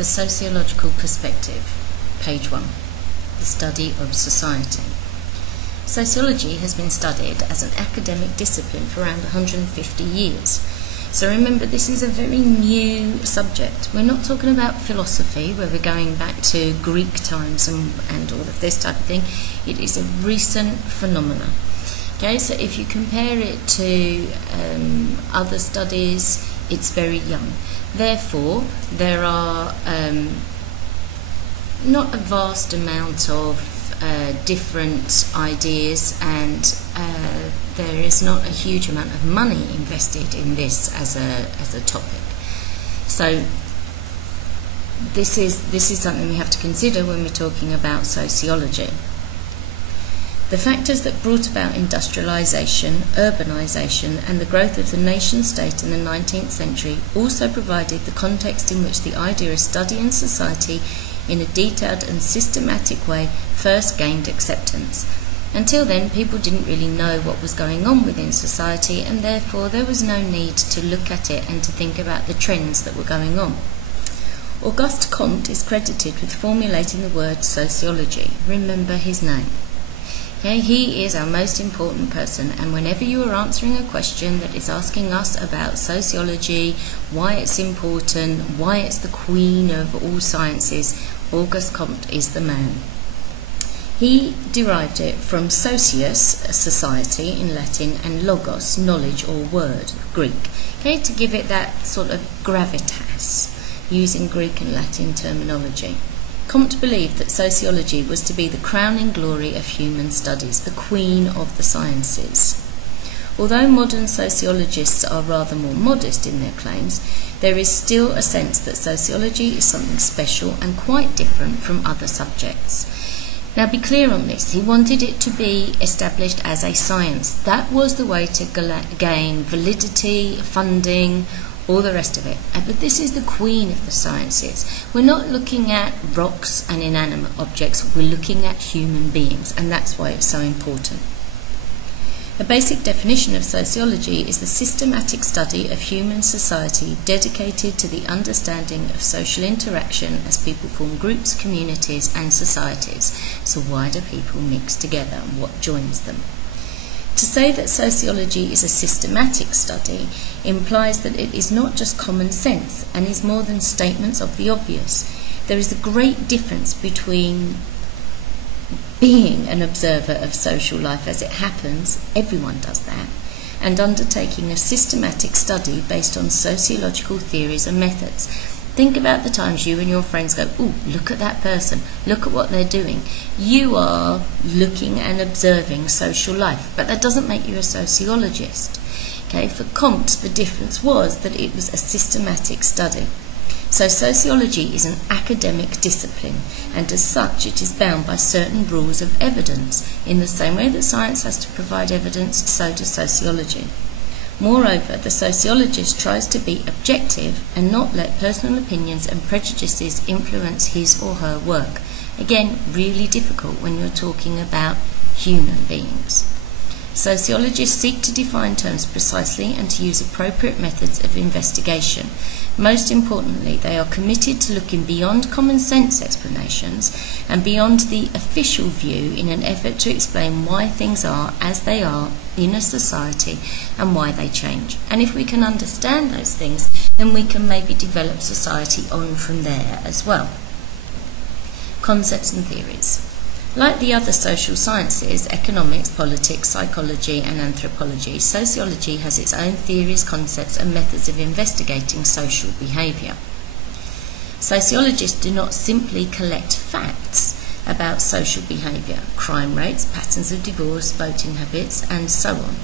The Sociological Perspective, page 1, the study of society. Sociology has been studied as an academic discipline for around 150 years. So remember, this is a very new subject. We're not talking about philosophy, where we're going back to Greek times and all of this type of thing. It is a recent phenomenon. Okay, so if you compare it to other studies, it's very young. Therefore, there are not a vast amount of different ideas, and there is not a huge amount of money invested in this as a topic. So this is something we have to consider when we're talking about sociology. The factors that brought about industrialisation, urbanisation and the growth of the nation-state in the 19th century also provided the context in which the idea of studying society in a detailed and systematic way first gained acceptance. Until then, people didn't really know what was going on within society, and therefore there was no need to look at it and to think about the trends that were going on. Auguste Comte is credited with formulating the word sociology. Remember his name. Okay, he is our most important person, and whenever you are answering a question that is asking us about sociology, why it's important, why it's the queen of all sciences, Auguste Comte is the man. He derived it from socius, society in Latin, and logos, knowledge or word, Greek, okay, to give it that sort of gravitas, using Greek and Latin terminology. Comte believed that sociology was to be the crowning glory of human studies, the queen of the sciences. Although modern sociologists are rather more modest in their claims, there is still a sense that sociology is something special and quite different from other subjects. Now be clear on this, he wanted it to be established as a science. That was the way to gain validity, funding, all the rest of it. But this is the queen of the sciences. We're not looking at rocks and inanimate objects, we're looking at human beings, and that's why it's so important. A basic definition of sociology is the systematic study of human society dedicated to the understanding of social interaction as people form groups, communities and societies. So why do people mix together and what joins them? To say that sociology is a systematic study implies that it is not just common sense and is more than statements of the obvious. There is a great difference between being an observer of social life as it happens, everyone does that, and undertaking a systematic study based on sociological theories and methods. Think about the times you and your friends go, "Ooh, look at that person, look at what they're doing." You are looking and observing social life, but that doesn't make you a sociologist. Okay, for Comte, the difference was that it was a systematic study. So sociology is an academic discipline, and as such it is bound by certain rules of evidence. In the same way that science has to provide evidence, so does sociology. Moreover, the sociologist tries to be objective and not let personal opinions and prejudices influence his or her work. Again, really difficult when you're talking about human beings. Sociologists seek to define terms precisely and to use appropriate methods of investigation. Most importantly, they are committed to looking beyond common sense explanations and beyond the official view in an effort to explain why things are as they are in a society and why they change. And if we can understand those things, then we can maybe develop society on from there as well. Concepts and theories. Like the other social sciences, economics, politics, psychology and anthropology, sociology has its own theories, concepts and methods of investigating social behaviour. Sociologists do not simply collect facts about social behaviour, crime rates, patterns of divorce, voting habits and so on.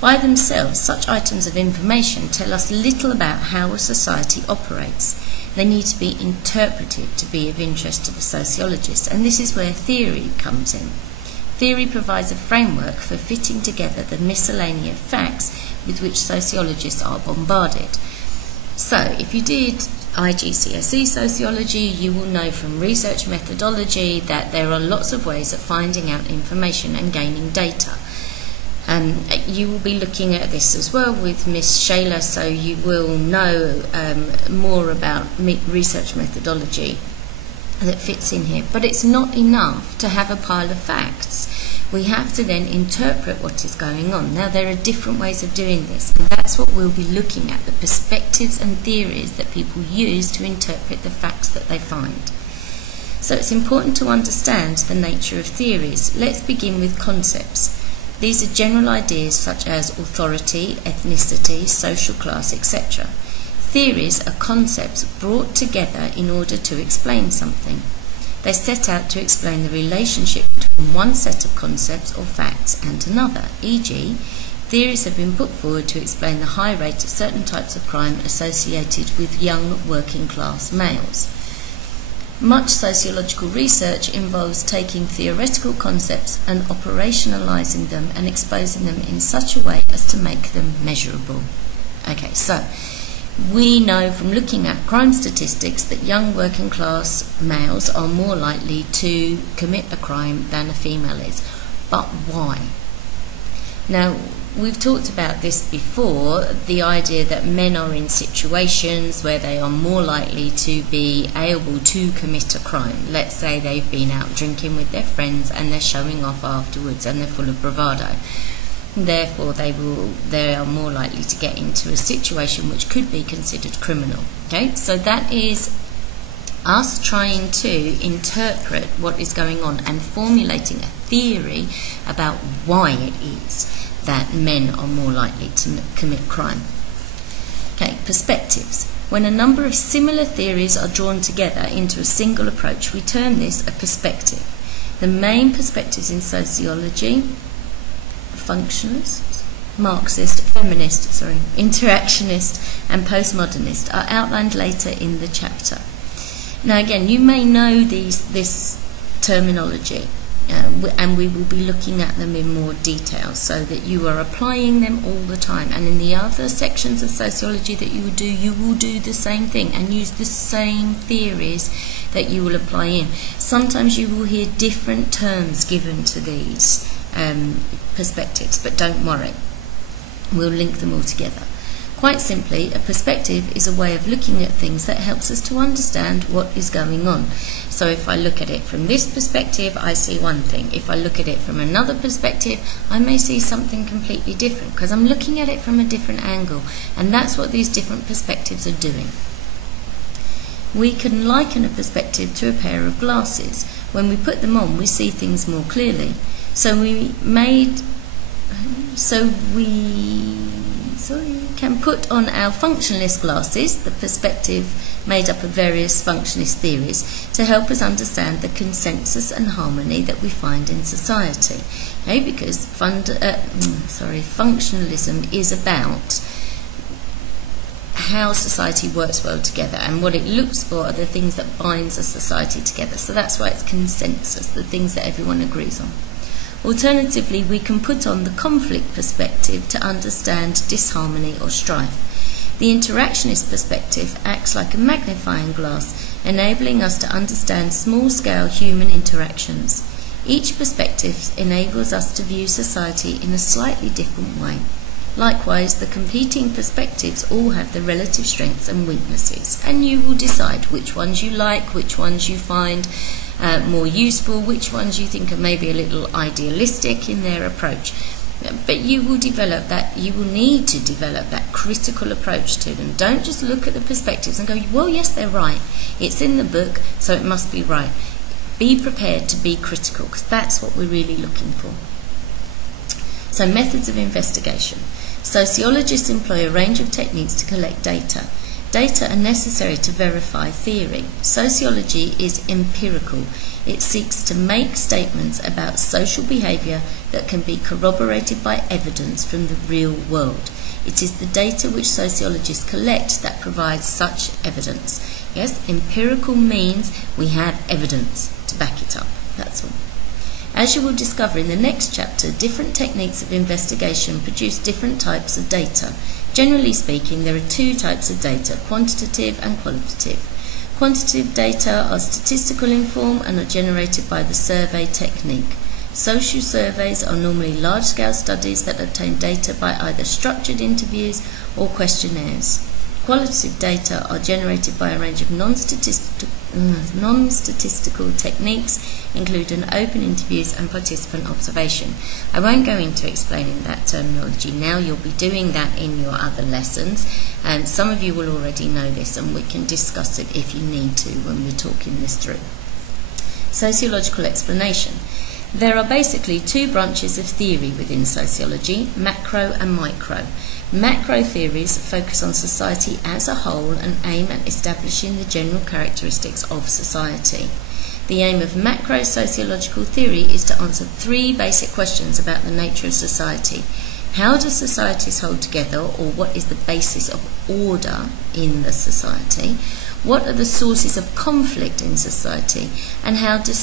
By themselves, such items of information tell us little about how a society operates. They need to be interpreted to be of interest to the sociologist, and this is where theory comes in. Theory provides a framework for fitting together the miscellaneous facts with which sociologists are bombarded. So, if you did IGCSE sociology, you will know from research methodology that there are lots of ways of finding out information and gaining data. You will be looking at this as well with Miss Shayla, so you will know more about research methodology that fits in here. But it's not enough to have a pile of facts. We have to then interpret what is going on. Now, there are different ways of doing this, and that's what we'll be looking at, the perspectives and theories that people use to interpret the facts that they find. So it's important to understand the nature of theories. Let's begin with concepts. These are general ideas such as authority, ethnicity, social class, etc. Theories are concepts brought together in order to explain something. They set out to explain the relationship between one set of concepts or facts and another. E.g., theories have been put forward to explain the high rate of certain types of crime associated with young working class males. Much sociological research involves taking theoretical concepts and operationalizing them and exposing them in such a way as to make them measurable. Okay, so we know from looking at crime statistics that young working class males are more likely to commit a crime than a female is. But why? Now, we've talked about this before, the idea that men are in situations where they are more likely to be able to commit a crime. Let's say they've been out drinking with their friends and they're showing off afterwards and they're full of bravado. Therefore, they are more likely to get into a situation which could be considered criminal. Okay, so that is us trying to interpret what is going on and formulating a theory about why it is that men are more likely to commit crime. Okay, perspectives. When a number of similar theories are drawn together into a single approach, we term this a perspective. The main perspectives in sociology: functionalist, Marxist, feminist, interactionist and postmodernist, are outlined later in the chapter. Now again, you may know this terminology, and we will be looking at them in more detail so that you are applying them all the time. And in the other sections of sociology that you will do the same thing and use the same theories that you will apply in. Sometimes you will hear different terms given to these perspectives, but don't worry, we'll link them all together. Quite simply, a perspective is a way of looking at things that helps us to understand what is going on. So if I look at it from this perspective, I see one thing. If I look at it from another perspective, I may see something completely different because I'm looking at it from a different angle, and that's what these different perspectives are doing. We can liken a perspective to a pair of glasses. When we put them on, we see things more clearly. So we can put on our functionalist glasses, the perspective made up of various functionalist theories, to help us understand the consensus and harmony that we find in society. Okay, because functionalism is about how society works well together, and what it looks for are the things that binds a society together. So that's why it's consensus, the things that everyone agrees on. Alternatively, we can put on the conflict perspective to understand disharmony or strife. The interactionist perspective acts like a magnifying glass, enabling us to understand small-scale human interactions. Each perspective enables us to view society in a slightly different way. Likewise, the competing perspectives all have their relative strengths and weaknesses, and you will decide which ones you like, which ones you find more useful, which ones you think are maybe a little idealistic in their approach. But you will need to develop that critical approach to them. Don't just look at the perspectives and go, well, yes, they're right. It's in the book, so it must be right. Be prepared to be critical, because that's what we're really looking for. So, methods of investigation. Sociologists employ a range of techniques to collect data. Data are necessary to verify theory. Sociology is empirical. It seeks to make statements about social behaviour that can be corroborated by evidence from the real world. It is the data which sociologists collect that provides such evidence. Yes, empirical means we have evidence to back it up. That's all. As you will discover in the next chapter, different techniques of investigation produce different types of data. Generally speaking, there are two types of data, quantitative and qualitative. Quantitative data are statistical in form and are generated by the survey technique. Social surveys are normally large-scale studies that obtain data by either structured interviews or questionnaires. Qualitative data are generated by a range of non-statistical techniques, including open interviews and participant observation. I won't go into explaining that terminology now. You'll be doing that in your other lessons, and some of you will already know this, and we can discuss it if you need to when we're talking this through. Sociological explanation. There are basically two branches of theory within sociology, macro and micro. Macro theories focus on society as a whole and aim at establishing the general characteristics of society. The aim of macro sociological theory is to answer three basic questions about the nature of society. How do societies hold together, or what is the basis of order in the society? What are the sources of conflict in society, and how do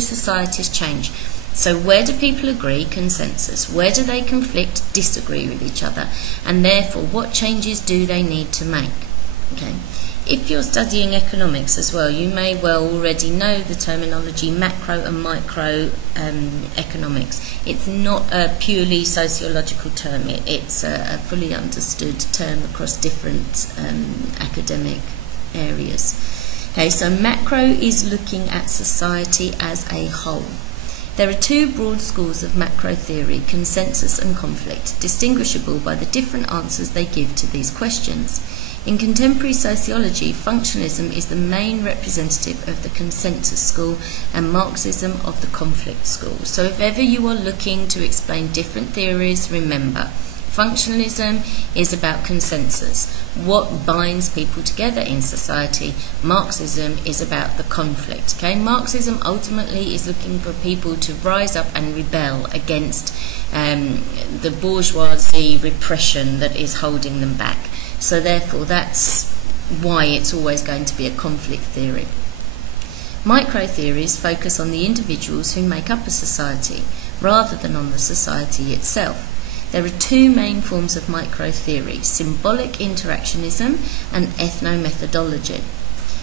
societies change? So where do people agree, consensus? Where do they conflict, disagree with each other? And therefore, what changes do they need to make? Okay. If you're studying economics as well, you may well already know the terminology macro and micro economics. It's not a purely sociological term. It's a fully understood term across different academic areas. Okay, so macro is looking at society as a whole. There are two broad schools of macro theory, consensus and conflict, distinguishable by the different answers they give to these questions. In contemporary sociology, functionalism is the main representative of the consensus school and Marxism of the conflict school. So if ever you are looking to explain different theories, remember, functionalism is about consensus, what binds people together in society. Marxism is about the conflict. Okay? Marxism ultimately is looking for people to rise up and rebel against the bourgeoisie repression that is holding them back. So therefore, that's why it's always going to be a conflict theory. Micro theories focus on the individuals who make up a society, rather than on the society itself. There are two main forms of micro theory, symbolic interactionism and ethnomethodology.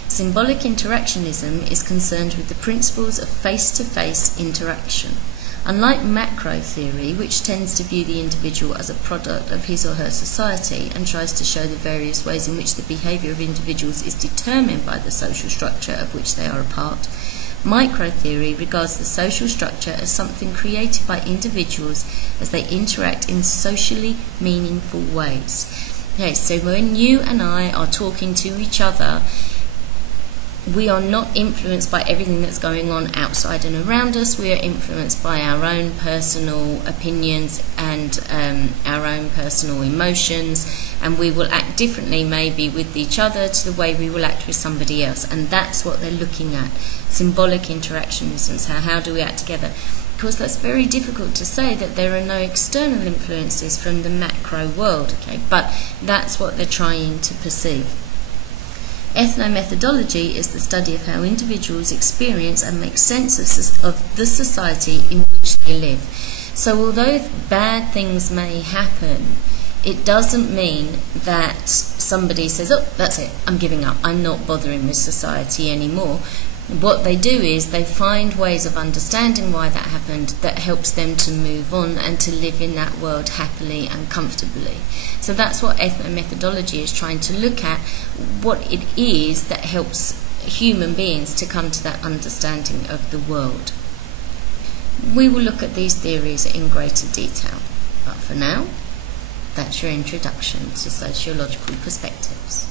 Symbolic interactionism is concerned with the principles of face-to-face interaction. Unlike macro theory, which tends to view the individual as a product of his or her society and tries to show the various ways in which the behaviour of individuals is determined by the social structure of which they are a part, micro theory regards the social structure as something created by individuals as they interact in socially meaningful ways. Okay, so when you and I are talking to each other, we are not influenced by everything that's going on outside and around us. We are influenced by our own personal opinions and our own personal emotions, and we will act differently maybe with each other to the way we will act with somebody else. And that's what they're looking at, symbolic interactionisms. How do we act together? Of course, that's very difficult to say, that there are no external influences from the macro world, okay? But that's what they're trying to perceive. Ethnomethodology is the study of how individuals experience and make sense of the society in which they live. So although bad things may happen, it doesn't mean that somebody says, oh, that's it, I'm giving up, I'm not bothering with society anymore. What they do is they find ways of understanding why that happened that helps them to move on and to live in that world happily and comfortably. So that's what ethnomethodology is trying to look at, what it is that helps human beings to come to that understanding of the world. We will look at these theories in greater detail, but for now, that's your introduction to sociological perspectives.